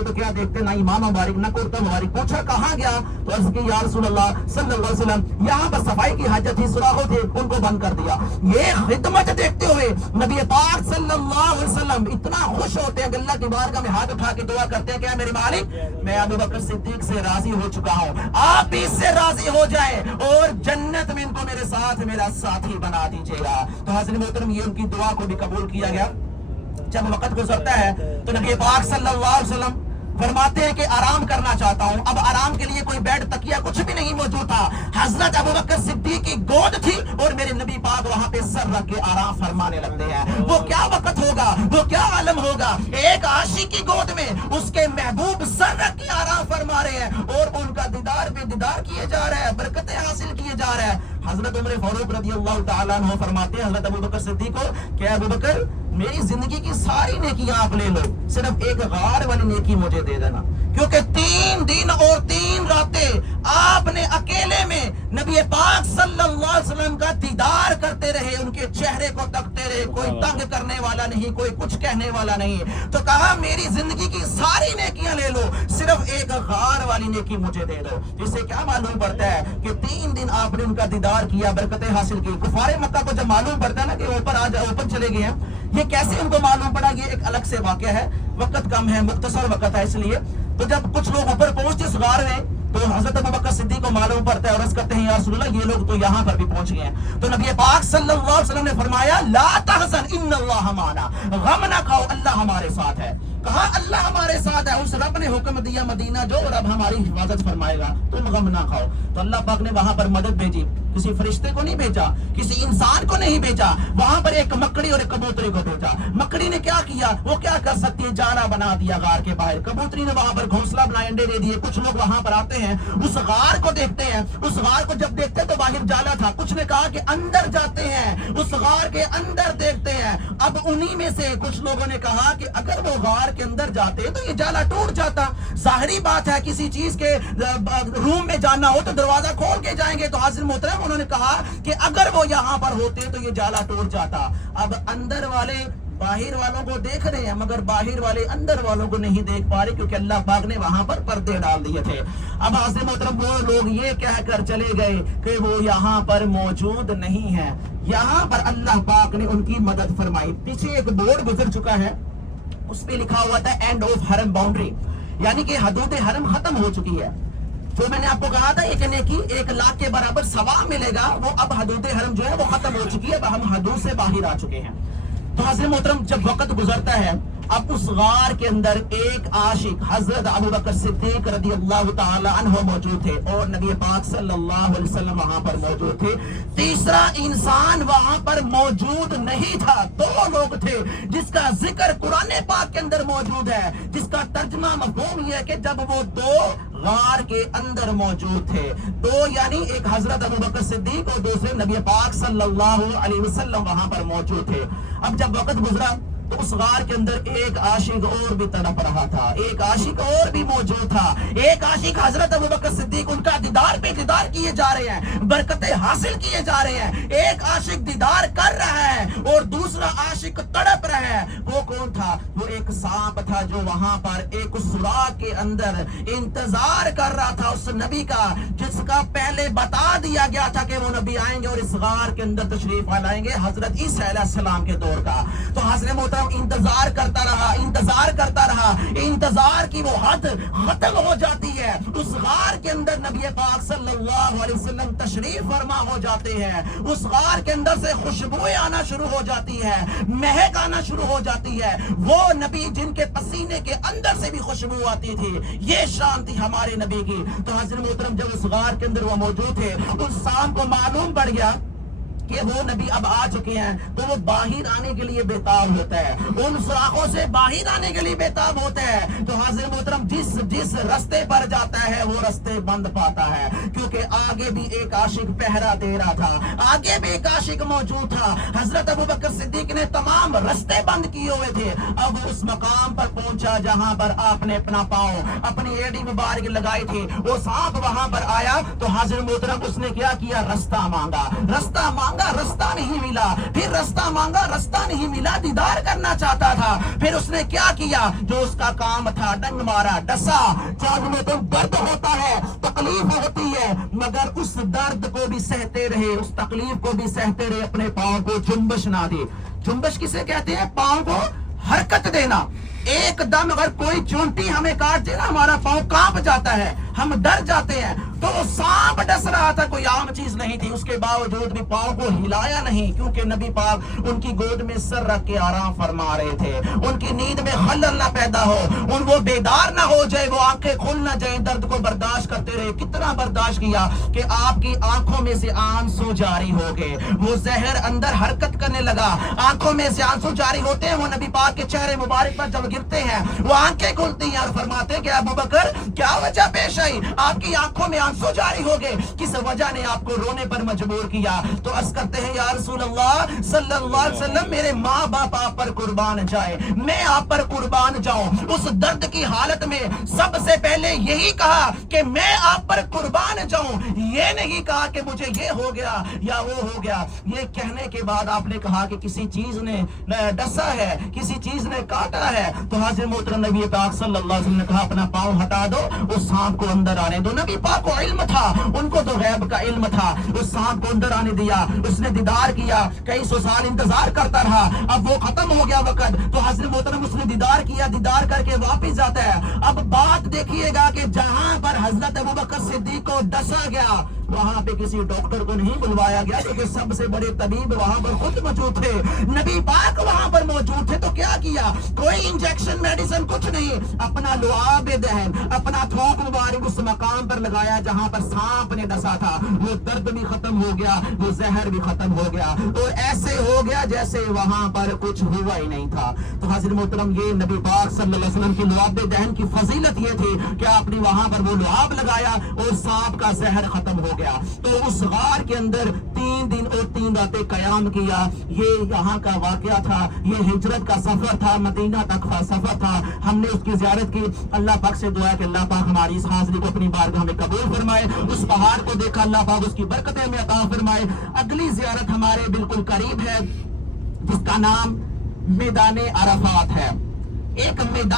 देखते तो क्या देखते, ना इमाम मुबारक ना कुर्ता मुबारक। पूछा कहाँ गया, तो अर्ज की या रसूलल्लाह सल्लल्लाहु अलैहि वसल्लम यहाँ पर सफाई की हाजत थी, सुराखों थे, उनको बंद कर दिया। ये खिदमत देखते हुए नबी पाक सल्लल्लाहु अलैहि वसल्लम इतना खुश होते हैं, अल्लाह की बारगाह में हाथ उठा के दुआ करते हैं कि मेरे मालिक, मैं अबू बकर सिद्दीक से राजी हो चुका हूँ, आप भी इससे राजी हो जाए और जन्नत में इनको मेरे साथ मेरा साथी बना दीजिएगा। तो हाज़िर मोहतरम, ये उनकी दुआ को भी कबूल किया गया। जब वक्त गुजरता है तो नबी पाक सल्लल्लाहु अलैहि वसल्लम फरमाते हैं कि आराम करना चाहता हूं। अब आराम के लिए कोई बेड तकिया कुछ भी नहीं मौजूद था। हजरत अबू बकर सिद्दीक की गोद थी और मेरे नबी पाक वहां पे सर रख के आराम फरमाने लगते हैं। वो क्या वक्त होगा, वो क्या आलम होगा, एक आशिक की गोद में उसके महबूब सर रख के आराम फरमा रहे हैं और उनका दीदार पे दीदार किए जा रहा है, बरकतें हासिल किए जा रहे हैं। हजरत उमर फारूक रज़ी अल्लाह तआला अन्हु फरमाते हैं हजरत अबू बकर सिद्दीक को, क्या अबू बकर, मेरी जिंदगी की सारी नेकियां आप ले लो, सिर्फ एक गार वाली नेकी मुझे दे देना, क्योंकि 3 दिन और 3 रातें आपने अकेले में नबी पाक सल्लल्लाहु अलैहि वसल्लम का दीदार करते रहे, उनके चेहरे को तकते रहे, कोई तंग करने वाला नहीं, कोई कुछ कहने वाला नहीं। तो कहा मेरी जिंदगी की सारी नेकियां ले लो, सिर्फ एक गार वाली नेकी मुझे दे दो। इससे क्या मालूम पड़ता है कि 3 दिन आपने उनका दीदार किया, बरकतें हासिल की। कुफारे मक्का को जब मालूम पड़ता है ना कि ऊपर चले गए हैं, ये कैसे उनको मालूम पड़ा, ये एक अलग से वाकया है, वक्त कम है, मुख्तसर वक्त है इसलिए। तो जब कुछ लोग ऊपर पहुंचते इस गार में, तो हजरत अबू बकर सिद्दीक को मालूम पड़ता है और अर्ज करते हैं या रसूलल्लाह, ये लोग तो यहाँ पर भी पहुंच गए हैं। तो नबी पाक सल्लल्लाहु अलैहि वसल्लम ने फरमाया ला तहज़न इन्नल्लाह माना, गम ना खाओ, अल्लाह हमारे साथ है। कहा अल्लाह हमारे साथ है, उस रब ने हुक्म दिया मदीना जो रब हमारी हिफाजत फरमाएगा, तुम गम ना खाओ। तो अल्लाह पाक ने वहां पर मदद भेजी, किसी फरिश्ते को नहीं भेजा, किसी इंसान को नहीं भेजा, वहां पर एक मकड़ी और एक कबूतरी को भेजा। मकड़ी ने क्या किया, वो क्या कर सकती है, जाला बना दिया गार के बाहर। कबूतरी ने वहां पर घोंसला बनाए, अंडे दे दिए। कुछ लोग वहां पर आते हैं, उस गार को देखते हैं, उस गार को जब देखते तो बाहर जाला था। कुछ ने कहा कि अंदर जाते हैं, उस गार के अंदर देखते हैं। अब उन्हीं में से कुछ लोगों ने कहा कि अगर वो गार के अंदर जाते तो ये जाला टूट जाता। जाहिरी बात है, किसी चीज के रूम में जाना हो तो दरवाजा खोल के जाएंगे। तो हाजिर मोहतरम, उन्होंने कहा कि अगर वो यहाँ पर होते तो ये जाला टूट जाता। अब अंदर वाले बाहर वालों को देख रहे हैं, मगर बाहर वाले अंदर वालों को नहीं देख पा रहे, क्योंकि अल्लाह पाक ने वहां पर पर्दे डाल दिए थे। अब हाजिर मोहतरम, वो लोग ये कहकर चले गए कि वो यहाँ पर मौजूद नहीं है। यहाँ पर अल्लाह पाक ने उनकी मदद फरमाई। पीछे एक बोर्ड गुजर चुका है, उस पे लिखा हुआ था एंड ऑफ हरम बाउंड्री, यानी कि हदूद हरम खत्म हो चुकी है। तो मैंने आपको कहा था एक नेकी 1 लाख के बराबर सवाब मिलेगा, वो अब हदूद हरम जो है वो खत्म हो चुकी है, अब हम हदूद से बाहर आ चुके हैं। तो हाज़िर मोहतरम, जब वक्त गुजरता है, अब उस गार के अंदर एक आशिक हजरत अबू बकर सिद्दीक रज़ी अल्लाह तआला अन्हु मौजूद थे और नबी पाक सल्लल्लाहु अलैहि वसल्लम वहां पर मौजूद थे। तीसरा इंसान वहां पर मौजूद नहीं था। 2 लोग थे जिसका जिक्र कुरान पाक के अंदर मौजूद है, जिसका तर्जुमा मफ़हूम ये है कि जब वो 2 गार के अंदर मौजूद थे, 2 यानी एक हजरत अबू बकर सिद्दीक और दूसरे नबी पाक सल्लल्लाहु अलैहि वसल्लम वहां पर मौजूद थे। अब जब वक्त गुजरा तो उस गार के अंदर एक आशिक और भी तड़प रहा था, एक आशिक और भी मौजूद था। एक आशिक हजरत अबू बकर सिद्दीक, उनका दीदार पे दीदार किए जा रहे हैं, बरकतें हासिल किए जा रहे हैं। एक आशिक दीदार कर रहा है और दूसरा आशिक तड़प रहा है। वो कौन था? वो एक सांप था जो वहां पर एक सुराख के अंदर इंतजार कर रहा था उस नबी का, जिसका पहले बता दिया गया था कि वो नबी आएंगे और इस गार के अंदर तशरीफ लाएंगे, हजरत ईसा अलैहिस्सलाम के दौर का। तो हाज़िर मोहतरम, इंतजार करता रहा, इंतजार करता रहा, इंतजार की वो हद खत्म हो जाती है। उस गार के अंदर नबी पाक सल्लल्लाहु अलैहि वसल्लम तशरीफ फरमा हो जाते हैं। उस गार के अंदर से खुशबुएं आना शुरू हो जाती है, महक आना शुरू हो जाती है। वो नबी जिनके पसीने के अंदर से भी खुशबू आती थी, ये शान थी हमारे नबी की। तो हाज़िर मोहतरम, जब उस गार के अंदर वो मौजूद थे, उस शाम को मालूम पड़ गया कि वो नबी अब आ चुके हैं, तो वो बाहर आने के लिए बेताब होता है, उन सुराखों से बाहर आने के लिए बेताब होता है। तो हाज़िर मोहतरम, जिस रास्ते पर जाता है वो रास्ते बंद पाता है, क्योंकि आगे भी एक आशिक पहरा दे रहा था, आगे भी एक आशिक मौजूद था। हजरत अबू बकर सिद्दीक ने तमाम रास्ते बंद किए हुए थे। अब उस मकाम पर पहुंचा जहां पर आपने अपना पांव, अपनी एड़ी मुबारक लगाई थी। वो सांप वहां पर आया तो हाजिर मोहतरम उसने क्या किया, रास्ता मांगा, रास्ता मांगा, रास्ता नहीं मिला, फिर रास्ता मांगा, रास्ता नहीं मिला, दीदार करना चाहता था। फिर उसने क्या किया, जो उसका काम था, डंग मारा, डसा। चांद में तो दर्द होता है, तकलीफ होती है, मगर उस दर्द को भी सहते रहे, उस तकलीफ को भी सहते रहे, अपने पांव को जुम्बश ना दे। जुम्बश किसे कहते हैं, पांव को हरकत देना। एकदम अगर कोई चोंटी हमें काट दे ना, हमारा पांव कांप जाता है, हम डर जाते हैं। तो वो सांप डस रहा था, कोई आम चीज नहीं थी, उसके बावजूद भी पांव को हिलाया नहीं, क्योंकि नबी पाक उनकी गोद में सर रख के आराम फरमा रहे थे। उनकी नींद में खलल ना पैदा हो, वो बेदार ना हो जाए, वो आंखें खुल ना जाए, दर्द को बर्दाश्त करते रहे। कितना बर्दाश्त किया कि आपकी आंखों में से आंसू जारी हो गए, वो जहर अंदर हरकत करने लगा, आंखों में से आंसू जारी होते हैं। वो नबी पाक के चेहरे मुबारक पर जब गिरते हैं, वो आंखें खुलती हैं और फरमाते हैं कि अबू बकर क्या वजह पेश आई, आपकी आंखों में आंसू जारी हो गए, किस वजह ने आपको रोने पर मजबूर किया। तो अर्ज करते हैं, या रसूल अल्लाह सल्लल्लाहु अलैहि वसल्लम, मेरे माँ बाप आप पर कुर्बान जाए, मैं आप पर कुर्बान जाऊं। उस दर्द की हालत में सबसे पहले यही कहा कि मैं आप पर कुर्बान जाऊं, ये नहीं कहा कि मुझे ये हो गया या वो हो गया। ये कहने के बाद आपने कहा कि किसी चीज ने डसा है, किसी चीज ने काटा है। तो हाजिर मोहतरम नबी पाक सल्लल्लाहु अलैहि वसल्लम ने कहा, अपना पांव हटा दो, उस सांप को अंदर आने दो। नबी पाक को इल्म था, उनको तो गैब का इल्म था। उस सांप को अंदर आने दिया, उसने दीदार किया, कई सौ साल इंतजार करता रहा, अब वो खत्म हो गया वक्त। तो हाजिर मोहतरम उसने दीदार किया, दीदार करके वापस जाता है। अब बात देखिएगा कि जहां पर हजरत अबू बकर सिद्दीक को डसा गया, वहां पे किसी डॉक्टर को नहीं बुलवाया गया, क्योंकि सबसे बड़े तबीब वहां पर खुद मौजूद थे, नबी पाक वहां पर मौजूद थे। तो क्या किया, कोई इंजेक्शन मेडिसिन कुछ नहीं, अपना लुआब दहन, अपना थूक मुबारक उस मकाम पर लगाया जहां पर सांप ने डसा था। वो दर्द भी खत्म हो गया, वो जहर भी खत्म हो गया, तो ऐसे हो गया जैसे वहां पर कुछ हुआ ही नहीं था। तो हाजिर मोहतरम, ये नबी पाक सल्लल्लाहु अलैहि वसल्लम की लुआब दहन की फजीलत ये थी कि आपने वहां पर वो लुआब लगाया और सांप का जहर खत्म हो गया। तो उस गार के अंदर 3 दिन और 3 रातें कयाम किया। ये यहाँ का वाकया था, ये हिजरत का सफर था, मदीना तक का सफर था। हमने उसकी जियारत की। अल्लाह पाक से दुआ कि अल्लाह पाक हमारी इस हाजिरी को अपनी बारगाह में कबूल फरमाए। उस पहाड़ को देखा, अल्लाह पाक उसकी बरकतें में अता फरमाए। अगली जियारत हमारे बिल्कुल करीब है, जिसका नाम मैदान अरफात है। एक मैदान